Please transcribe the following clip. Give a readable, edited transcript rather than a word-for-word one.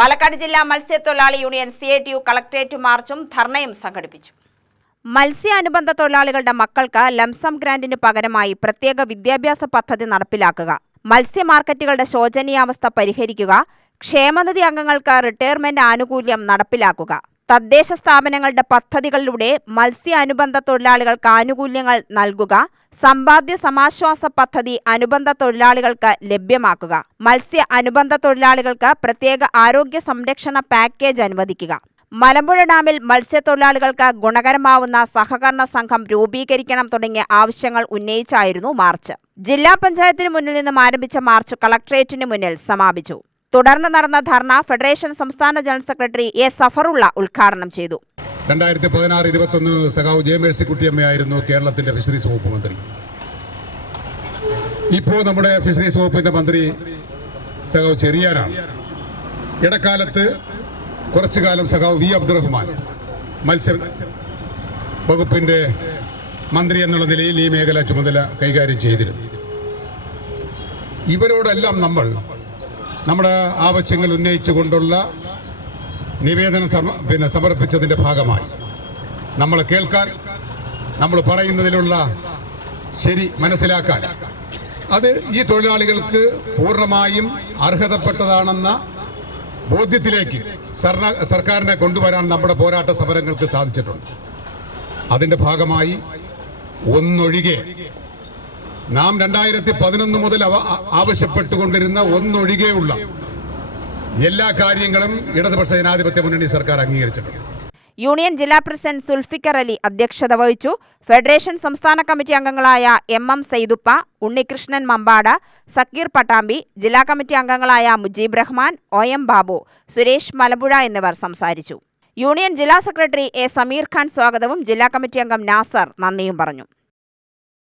പാലക്കാട് ജില്ലാ മത്സ്യത്തൊഴിലാളി union CITU collectorate മാർച്ചും ധർണയും സംഘടിപ്പിച്ചു. മത്സ്യ അനുബന്ധ തൊഴിലാളികളുടെ മക്കൾക്ക് ലംസം ഗ്രാന്റിന് പകരമായി പ്രത്യേക വിദ്യാഭ്യാസ പദ്ധതി നടപ്പിലാക്കുക, മത്സ്യ മാർക്കറ്റുകളുടെ ശോചനീയാവസ്ഥ പരിഹരിക്കുക, ക്ഷേമനിധി അംഗങ്ങൾക്ക് റിട്ടയർമെന്റ് ആനുകൂല്യം നടപ്പിലാക്കുക, തദ്ദേശ സ്ഥാപനങ്ങളുടെ പദ്ധതികളിലൂടെ മത്സ്യ അനുബന്ധ തൊഴിലാളികൾക്ക് ആനുകൂല്യങ്ങൾ നൽകുക, സമ്പാദ്യ സമാശ്വാസ പദ്ധതി അനുബന്ധ തൊഴിലാളികൾക്ക് ലഭ്യമാക്കുക, മത്സ്യ അനുബന്ധ തൊഴിലാളികൾക്ക് പ്രത്യേക ആരോഗ്യ സംരക്ഷണ പാക്കേജ് അനുവദിക്കുക, മലമ്പുഴ ഡാമിൽ മത്സ്യത്തൊഴിലാളികൾക്ക് ഗുണകരമാവുന്ന സഹകരണ സംഘം രൂപീകരിക്കണം തുടങ്ങിയ ആവശ്യങ്ങൾ ഉന്നയിച്ചായിരുന്നു മാർച്ച്. ജില്ലാ പഞ്ചായത്തിന് മുന്നിൽ നിന്നും ആരംഭിച്ച മാർച്ച് കളക്ടറേറ്റിന് മുന്നിൽ സമാപിച്ചു. തുടർന്ന് നടന്ന ധർണ ഫെഡറേഷൻ സംസ്ഥാന ജനറൽ സെക്രട്ടറി A. സഫറുള്ള ഉദ്ഘാടനം ചെയ്തു. 2016-21 സഖാവ് J. മേഴ്സിക്കുട്ടിയമ്മയായിരുന്നു കേരളത്തിന്റെ ഫിഷറീസ് വകുപ്പ് മന്ത്രി. ഇപ്പോൾ നമ്മുടെ ഫിഷറീസ് വകുപ്പിന്റെ മന്ത്രി സഖാവ് ചെറിയാനാണ്. ഇടക്കാലത്ത് കുറച്ചു കാലം സഖാവ് V. അബ്ദുറഹ്മാൻ മത്സ്യ വകുപ്പിന്റെ മന്ത്രി എന്നുള്ള നിലയിൽ ഈ മേഖല ചുമതല കൈകാര്യം ചെയ്തിരുന്നു. ഇവരോടെല്ലാം നമ്മൾ നമ്മുടെ ആവശ്യങ്ങൾ ഉന്നയിച്ചുകൊണ്ടുള്ള നിവേദനം സമർപ്പിച്ചതിൻ്റെ ഭാഗമായി നമ്മളെ കേൾക്കാൻ, നമ്മൾ പറയുന്നതിലുള്ള ശരി മനസ്സിലാക്കാൻ, അത് ഈ തൊഴിലാളികൾക്ക് പൂർണ്ണമായും അർഹതപ്പെട്ടതാണെന്ന ബോധ്യത്തിലേക്ക് സർക്കാരിനെ കൊണ്ടുവരാൻ നമ്മുടെ പോരാട്ട സമരങ്ങൾക്ക് സാധിച്ചിട്ടുണ്ട്. അതിൻ്റെ ഭാഗമായി ഒന്നൊഴികെ നാം 2011 മുതൽ ആവശ്യപ്പെട്ടുകൊണ്ടിരുന്ന ഒന്നൊഴികെയുള്ള എല്ലാ കാര്യങ്ങളും ഇടതുപക്ഷ ജനാധിപത്യ മുന്നണി സർക്കാർ അംഗീകരിച്ചിട്ടുണ്ട്. യൂണിയൻ ജില്ലാ പ്രസിഡന്റ് സുൽഫിക്കർ അലി അധ്യക്ഷത വഹിച്ചു. ഫെഡറേഷൻ സംസ്ഥാന കമ്മിറ്റി അംഗങ്ങളായ MM സൈദുപ്പ, ഉണ്ണികൃഷ്ണൻ മമ്പാട്, സക്കീർ പട്ടാമ്പി, ജില്ലാ കമ്മിറ്റി അംഗങ്ങളായ മുജീബ് റഹ്മാൻ, OM ബാബു, സുരേഷ് മലമ്പുഴ എന്നിവർ സംസാരിച്ചു. യൂണിയൻ ജില്ലാ സെക്രട്ടറി A. സമീർ ഖാൻ സ്വാഗതവും ജില്ലാ കമ്മിറ്റി അംഗം നാസർ നന്ദിയും പറഞ്ഞു.